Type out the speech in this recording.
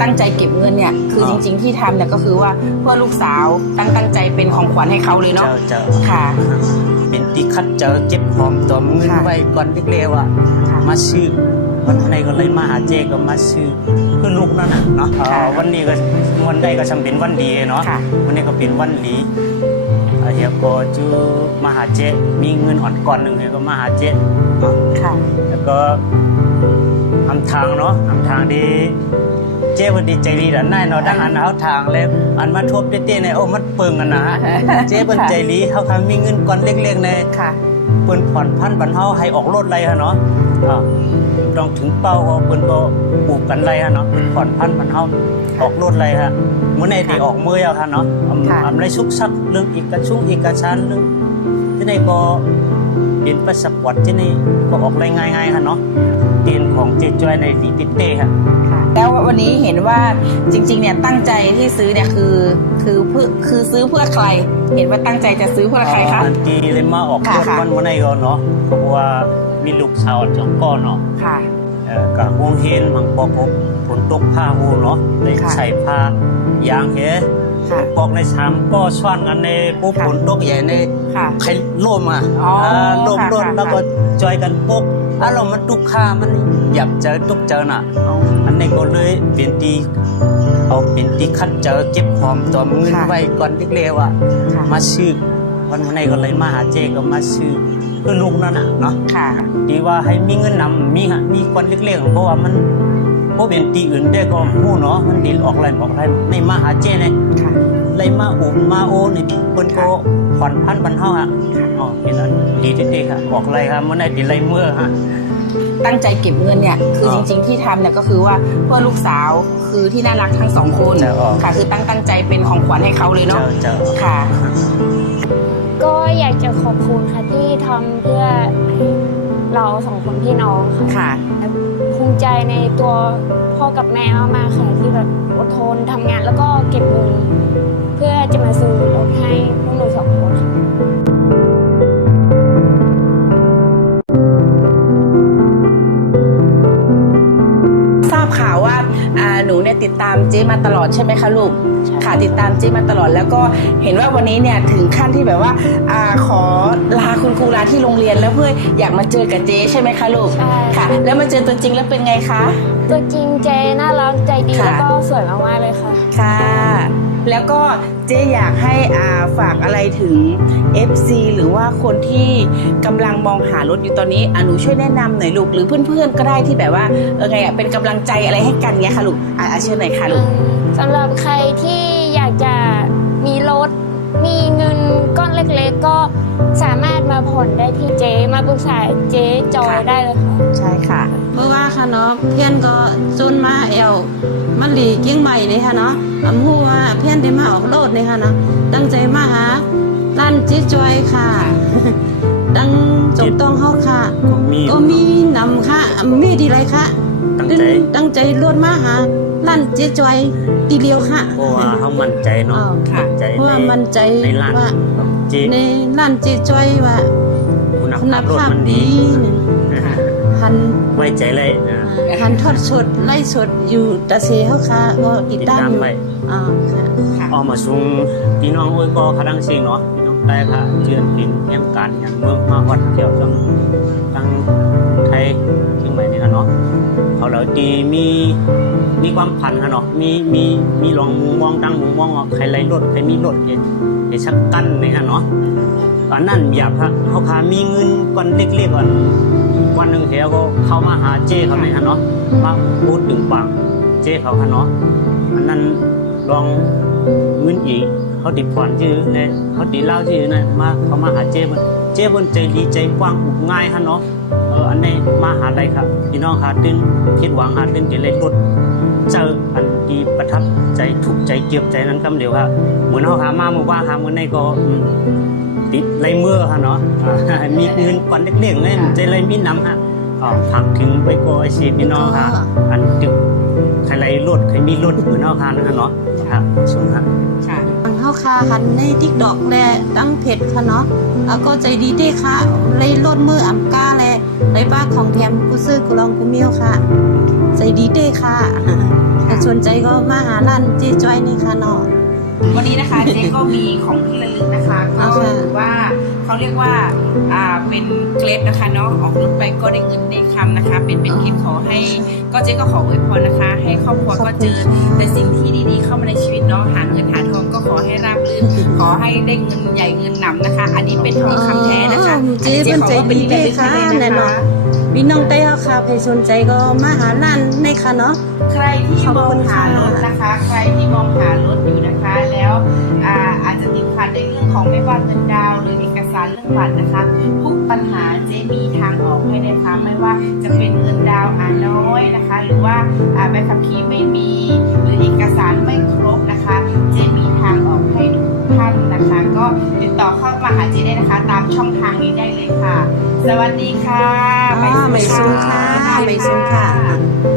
ตั้งใจเก็บเงินเนี่ยคือจริงๆที่ทำเนี่ยก็คือว่าเพื่อลูกสาวตั้งใจเป็นของขวัญให้เขาเลยเนาะค่ะเป็นที่คัดเจอเก็บหอมตัวเงินไว้ก่อนเล็กๆว่ามาซื้อวันไหนก็เลยมาหาเจก็มาซื้อเพื่อลูกนั่นน่ะเนาะวันนี้ก็วันใดก็จำเป็นวันดีเนาะวันนี้ก็เป็นวันดีเฮียก็จูมาหาเจมีเงินอ่อนก่อนหนึ่งเฮียก็มาหาเจเนาะแล้วก็ทำทางเนาะทำทางดีเจ้วันดีใจดีด้านในเนาะดังอันเอาทางเลยอันมาทบเต้ๆในโอ้มันเปิงกันนะเจ้เป็นใจดีเขาทำมีเงินก้อนเล็กๆในเปิ้นผ่อนพันบรรเทาให้ออกรถไรฮะเนาะต้องถึงเป้าก็เปิ้นก็ปลูกกันไรฮะเนาะเปิ้นผ่อนพันบรรเทาออกรถไรฮะเมื่อไหร่ที่ออกมือเอาฮะเนาะทำไรชุกชักเรื่องอีกกระชุ่งอีกกระชั้นเรื่องที่ไหนก็เป็นพาสปอร์ตที่นี่ก็ออกไรง่ายๆฮะเนาะเตียนของเจ๊จ้อยในดีติเต้ฮะแล้ววันนี้เห็นว่าจริงๆเนี่ยตั้งใจที่ซื้อเนี่ยคือซื้อเพื่อใครเห็นว่าตั้งใจจะซื้อเพื่อใครคะทีเลยมาออกรถวันไหนก็เนาะเพราะว่ามีลูกสาวสองก้อนเนาะกับวงเฮนบางปอกฝนตกผ้าหูเนาะเลยใส่ผ้ายางเฮปอกในชามก็ช่อนกันในปุ๊บฝนตกใหญ่ในใครล่มอ่ะล่มรถแล้วก็จอยกันปุ๊บเรามันตุกค่ามันหยับเจอตุกเจอน่ะอันนี้ก็เลยเป็นตีเอาเป็นตีคัดเจอเก็บหอมตัวเงินไว้ก่อนเล็กๆอ่ะมาซื้อวันไหนก็เลยมาหาเจก็มาซื้อเพื่อลูกนั่นน่ะเนาะดีว่าให้มีเงินนำมีก้อนเล็กๆเพราะว่ามันเพราะเป็นตีอื่นได้ก็หู้เนาะมันดีออกอะไรในมาหาเจเนี่ยเลยมาอุมาโอนี่เปิ้นก็ผ่อนพันบรรเทาฮะเป็นอันดีเด็กๆค่ะบอกอะไรครับเมื่อไหร่ดีไรเมื่อฮะตั้งใจเก็บเงินเนี่ยคือจริงๆที่ทำเนี่ยก็คือว่าเพื่อลูกสาวคือที่น่ารักทั้งสองคนค่ะคือตั้งใจเป็นของขวัญให้เขาเลยเนาะค่ะก็อยากจะขอบคุณค่ะที่ทำเพื่อเราสองคนพี่น้องค่ะภูมิใจในตัวพ่อกับแม่มากๆค่ะที่แบบอดทนทำงานแล้วก็เก็บเงินเพื่อจะมาซื้อรถให้พวกหนูสองคนค่ะทราบข่าวว่าหนูเนี่ยติดตามเจ๊มาตลอดใช่ไหมคะลูกค่ะติดตามเจ๊มาตลอดแล้วก็เห็นว่าวันนี้เนี่ยถึงขั้นที่แบบว่าขอลาคุณครูลาที่โรงเรียนแล้วเพื่ออยากมาเจอกับเจ๊ใช่ไหมคะลูกค่ะแล้วมาเจอตัวจริงแล้วเป็นไงคะตัวจริงเจ๊น่ารักใจดีแล้วก็สวยมากๆเลยค่ะค่ะแล้วก็เจ๊อยากให้ฝากอะไรถึง FC หรือว่าคนที่กำลังมองหารถอยู่ตอนนี้หนูช่วยแนะนำหน่อยลูกหรือเพื่อนๆก็ได้ที่แบบว่าไงเป็นกำลังใจอะไรให้กันเงี้ยค่ะลูกเชิญหน่อยค่ะลูกสำหรับใครที่อยากจะมีรถมีเงินก้อนเล็กๆก็สามารถมาผ่อนได้ที่เจ๊มาปรึกษาเจ๊จอยได้เลยค่ะใช่ค่ะเพราะว่าค่ะเนาะเพื่อนก็จุนมามันหลีกิ้งใหม่เลยค่ะเนาะพูดว่าเพื่อนได้มาออกรถเลยค่ะเนาะตั้งใจมาหาร้านเจ๊จอยค่ะตั้งจงต้องเขาค่ะก็มีนำค่ะมีดีไรค่ะตั้งใจรถมาหาร้านเจ๊จอยตีเดียวค่ะเพราะว่าเขามั่นใจเนาะเพราะว่ามั่นใจว่าในร้านเจ๊จอยว่าคุณภาพดีหันไว้ใจเลยหันทอดสดไล่สดอยู่ตะเสียเขาค่ะก็ติดตามไปออกมาส่งพี่น้องโอ้ยก็คดังสิ่งเนาะพี่น้องได้ค่ะเชิญเป็นแอมการอย่างเมืองมาวัดเที่ยวจังไทยเชียงใหม่นี่ค่ะเนาะเขาเราดีมีความพันค่ะเนาะมีลองมุมมองตั้งมุมมองใครไล่รถใครมีรถเห็นชักกั้นนี่ค่ะเนาะตอนนั้นอยากเขาพามีเงินก่อนเล็กๆก่อนวันหนึ่งเฮียก็เข้ามาหาเจ้เขาเนี่ยฮะเนาะมาพูดถึงปากเจ้เขาฮะเนาะอันนั้นลองเงินอีกเขาติดผ่อนชื่อเนี่ยเขาติดเล่าชื่อเนี่ยมาเขามาหาเจ้บนใจดีใจกว้างอุกง่ายฮะเนาะอันนี้มาหาอะไรครับพี่น้องหาตื่นคิดหวังหาตื่นจะเล่นรถเจออันดีประทับใจถูกใจเก็บใจนั้นกำเดียวครับเหมือนเขาหามาเมื่อว่าหาเมื่อในก็ติดไรเมื่อฮะเนาะมีเงินก่อนเล็กๆเนี่ยใจไรมีน้ำฮะผักถึงไปก็ไอซีพี่น้องค่ะอันตึกใครไรรถใครมีรถเหมือนนอกค่ะนั่นเนาะครับส่งค่ะเขาค่ะหันในติ๊กดอกแลตั้งเพจค่ะเนาะแล้วก็ใจดีด้วยค่ะเลยรถมืออ่ำก้าแลไรป้าของแถมกูซื้อกูลองกูมิ้วค่ะ ใจดีเด้ค่ะถ้าสนใจก็มาหาร้านเจ๊จ้อยนี่ค่ะเนาะ วันนี้นะคะเจ๊ก็มีของที่ระลึกนะคะก็ถือว่าเขาเรียกว่าเป็นเกรดนะคะเนาะออกรถไปก็ได้เงินได้คำนะคะ เป็นคลิปขอให้ก็เจ๊ก็ขออวยพรนะคะ ให้ครอบครัวก็เจอแต่สิ่งที่ดีๆเข้ามาในชีวิตเนาะหาเงินหาทองก็ขอให้ราบรื่นขอให้ได้เงินใหญ่เงินหนำนะคะ อันนี้เป็นทองคำแท้นะคะ เจ๊เป็นใจดีเด้ค่ะแน่นอนพี่น้องเต้าค่ะใครสนใจก็มาหาร้านในค่ะเนาะ ใครที่มองหารถนะคะ ใครที่มองหารถอยู่นะคะ แล้วอาจจะติดขัดในเรื่องของไม่ว่าเงินดาวน์หรือเอกสารเรื่องบัตรนะคะทุกปัญหาเจ๊มีทางออกให้นะคะไม่ว่าจะเป็นเงินดาวน์น้อยนะคะ หรือว่าใบขับขี่ไม่มีหรือเอกสารไม่ครบนะคะเจ๊มีทางออกให้ทุกท่านนะคะ ก็ติดต่อเข้ามาหาเจ๊ได้นะคะ ตามช่องทางนี้ได้เลยค่ะ สวัสดีค่ะ ไม่สูงค่ะไม่สูงค่ะ